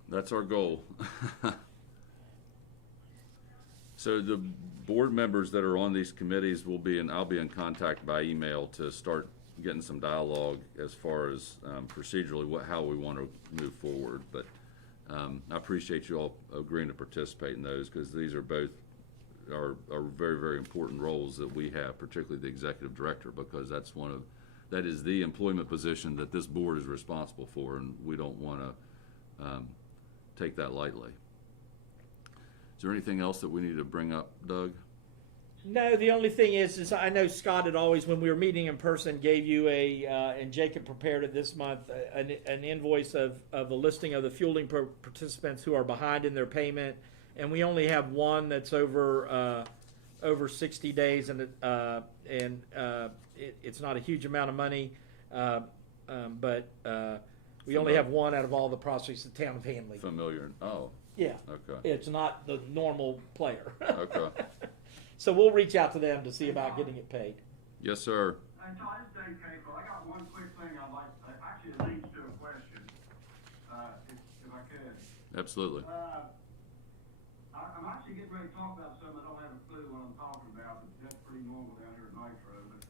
That's our goal. So the board members that are on these committees I'll be in contact by email to start getting some dialogue as far as procedurally how we want to move forward. But I appreciate you all agreeing to participate in those, because these are both are very, very important roles that we have, particularly the executive director, because that is the employment position that this board is responsible for, and we don't want to take that lightly. Is there anything else that we need to bring up, Doug? No, the only thing is I know Scott had always, when we were meeting in person, gave you and Jacob prepared it this month, an invoice of a listing of the fueling participants who are behind in their payment, and we only have one that's over 60 days, and it's not a huge amount of money, but we only have one out of all the properties in the town of Hanley. Familiar? Oh, Yeah. okay. It's not the normal player. Okay. So we'll reach out to them to see about getting it paid. Yes, sir. Hey, Todd, it's Dave Cagle. I got one quick thing I'd like to say. Actually, it leads to a question, if I could. Absolutely. I'm actually getting ready to talk about something I don't have a clue what I'm talking about, but that's pretty normal down here at Nitro. But,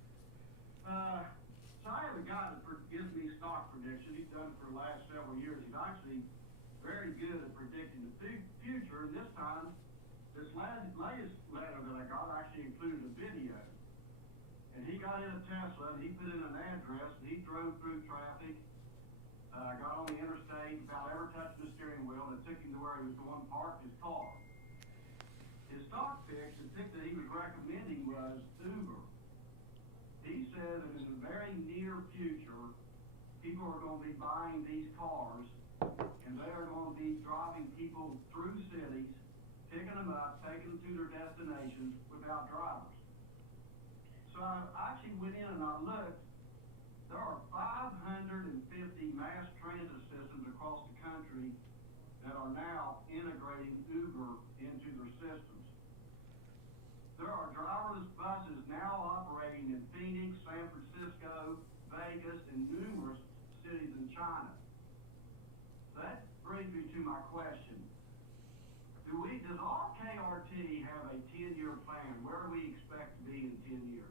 so I have a guy that gives me stock predictions. He's done it for the last several years. He's actually very good at predicting the future, and this time, this latest letter that I got actually included a video. And he got in a Tesla, and he put in an address, and he drove through traffic, got on the interstate, without ever touching the steering wheel, and it took him to where he was going to park his car. His stock pick, the pick that he was recommending was Uber. He said that in the very near future, people are going to be buying these cars, and they are going to be driving people through cities, picking them up, taking them to their destinations without drivers. So I actually went in and I looked. There are 550 mass transit systems across the country that are now integrating Uber into their systems. There are driverless buses now operating in Phoenix, San Francisco, Vegas, and numerous cities in China. That brings me to my question. Does our KRT have a 10-year plan? Where do we expect to be in 10 years?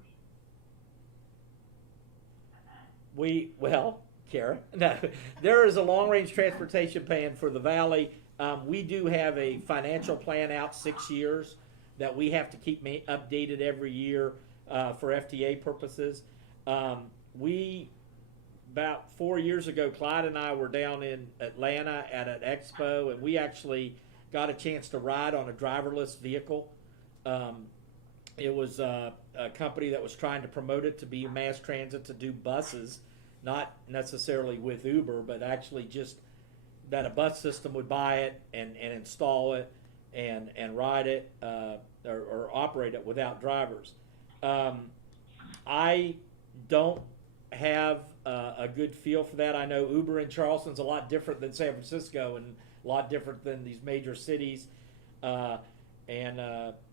Well, Kara, no, there is a long-range transportation plan for the valley. We do have a financial plan out 6 years that we have to keep updated every year for FTA purposes. About 4 years ago, Clyde and I were down in Atlanta at an expo, and we actually got a chance to ride on a driverless vehicle. It was a company that was trying to promote it to be mass transit, to do buses, not necessarily with Uber, but actually just that a bus system would buy it and install it and ride it or operate it without drivers. I don't have a good feel for that. I know Uber in Charleston's a lot different than San Francisco and a lot different than these major cities.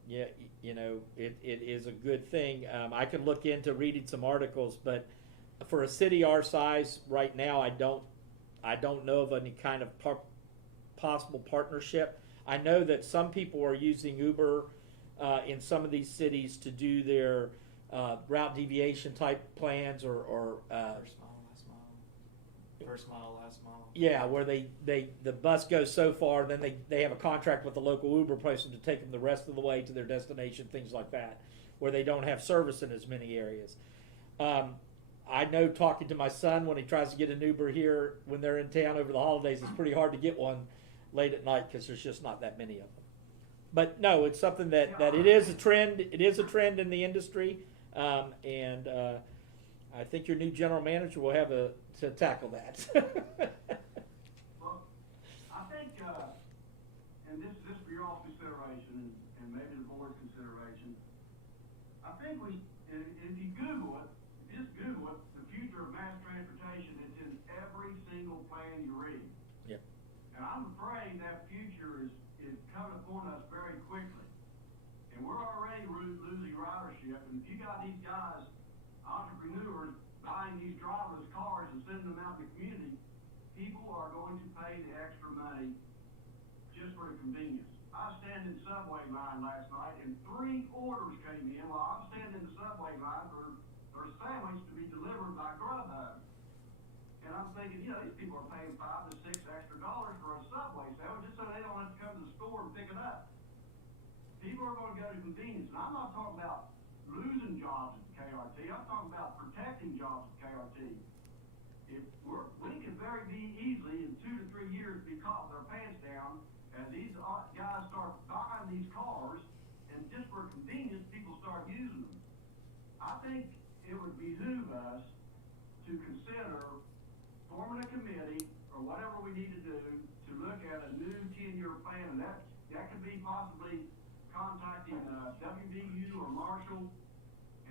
yeah, you know, it is a good thing. I could look into reading some articles, but for a city our size right now, I don't know of any kind of possible partnership. I know that some people are using Uber in some of these cities to do their route deviation type plans or First mile, last mile. First mile, last mile. yeah, where the bus goes so far, then they have a contract with the local Uber place to take them the rest of the way to their destination, things like that, where they don't have service in as many areas. I know talking to my son when he tries to get an Uber here when they're in town over the holidays, it's pretty hard to get one late at night because there's just not that many of them. But no, it's something that it is a trend. It is a trend in the industry, and I think your new general manager will have to tackle that. Well, I think, and this for your all consideration and maybe the board's consideration, I think and if you Google it, just Google it, the future of mass transportation, it's in every single plan you read. Yep. And I'm afraid that future is coming upon us very quickly. And we're already losing ridership, and if you got these guys, entrepreneurs, buying these driverless cars and sending them out in the community, people are going to pay the extra money just for the convenience. I was standing in the subway line last night, and 3 orders came in while I'm standing in the subway line for a sandwich to be delivered by Grubhub. And I'm thinking, you know, these people are paying $5 to $6 extra for a Subway sandwich just so they don't have to come to the store and pick it up. People are going to go to convenience, and I'm not talking about losing jobs at the KRT. I'm talking about protecting jobs at KRT. We can very easily in 2 to 3 years be caught with our pants down as these guys start buying these cars, and just for convenience, people start using them. I think it would behoove us to consider forming a committee or whatever we need to do to look at a new 10-year plan, and that could be possibly contacting WVU or Marshall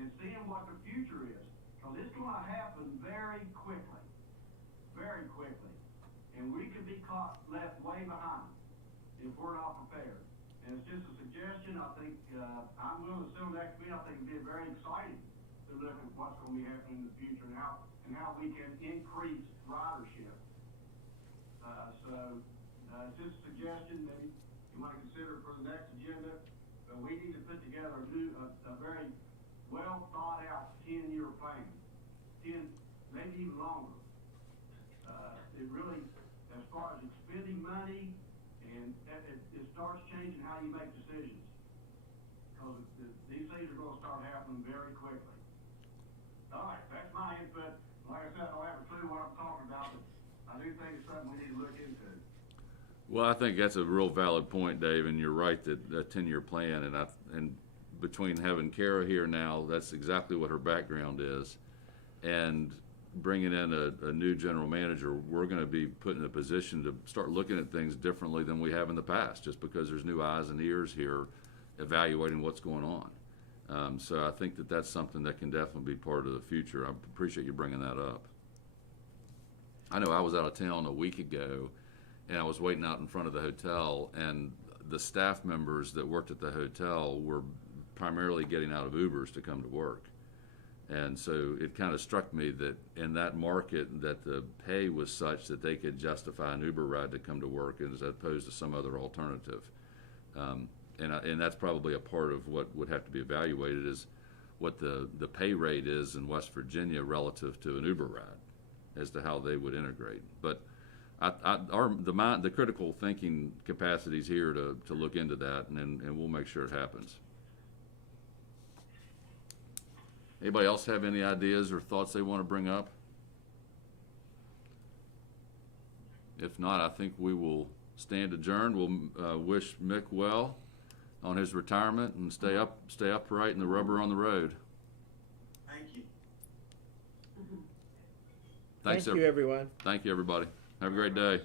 and seeing what the future is, because it's going to happen very quickly, and we could be left way behind if we're not prepared. And it's just a suggestion. I think I'm willing to sit on that committee. I think it'd be very exciting to look at what's going to be happening in the future and how we can increase ridership. It's just a suggestion. Maybe you might consider for the next agenda. But we need to put together a very well thought out 10-year plan, 10, maybe even longer. It really, as far as expending money, and it starts changing how you make decisions, because these things are going to start happening very quickly. All right, that's my input. Like I said, I don't have a clue what I'm talking about, but I do think it's something we need to look into. Well, I think that's a real valid point, Dave, and you're right that 10-year plan, and between having Kara here now, that's exactly what her background is, and bringing in a new general manager, we're going to be put in a position to start looking at things differently than we have in the past, just because there's new eyes and ears here evaluating what's going on. So I think that that's something that can definitely be part of the future. I appreciate you bringing that up. I know I was out of town a week ago, and I was waiting out in front of the hotel, and the staff members that worked at the hotel were primarily getting out of Ubers to come to work. And so it kind of struck me that in that market that the pay was such that they could justify an Uber ride to come to work as opposed to some other alternative. And that's probably a part of what would have to be evaluated is what the pay rate is in West Virginia relative to an Uber ride as to how they would integrate. But the critical thinking capacity is here to look into that, and we'll make sure it happens. Anybody else have any ideas or thoughts they want to bring up? If not, I think we will stand adjourned. We'll wish Mick well on his retirement and stay upright and the rubber on the road. Thank you. Thank you, everyone. Thank you, everybody. Have a great day.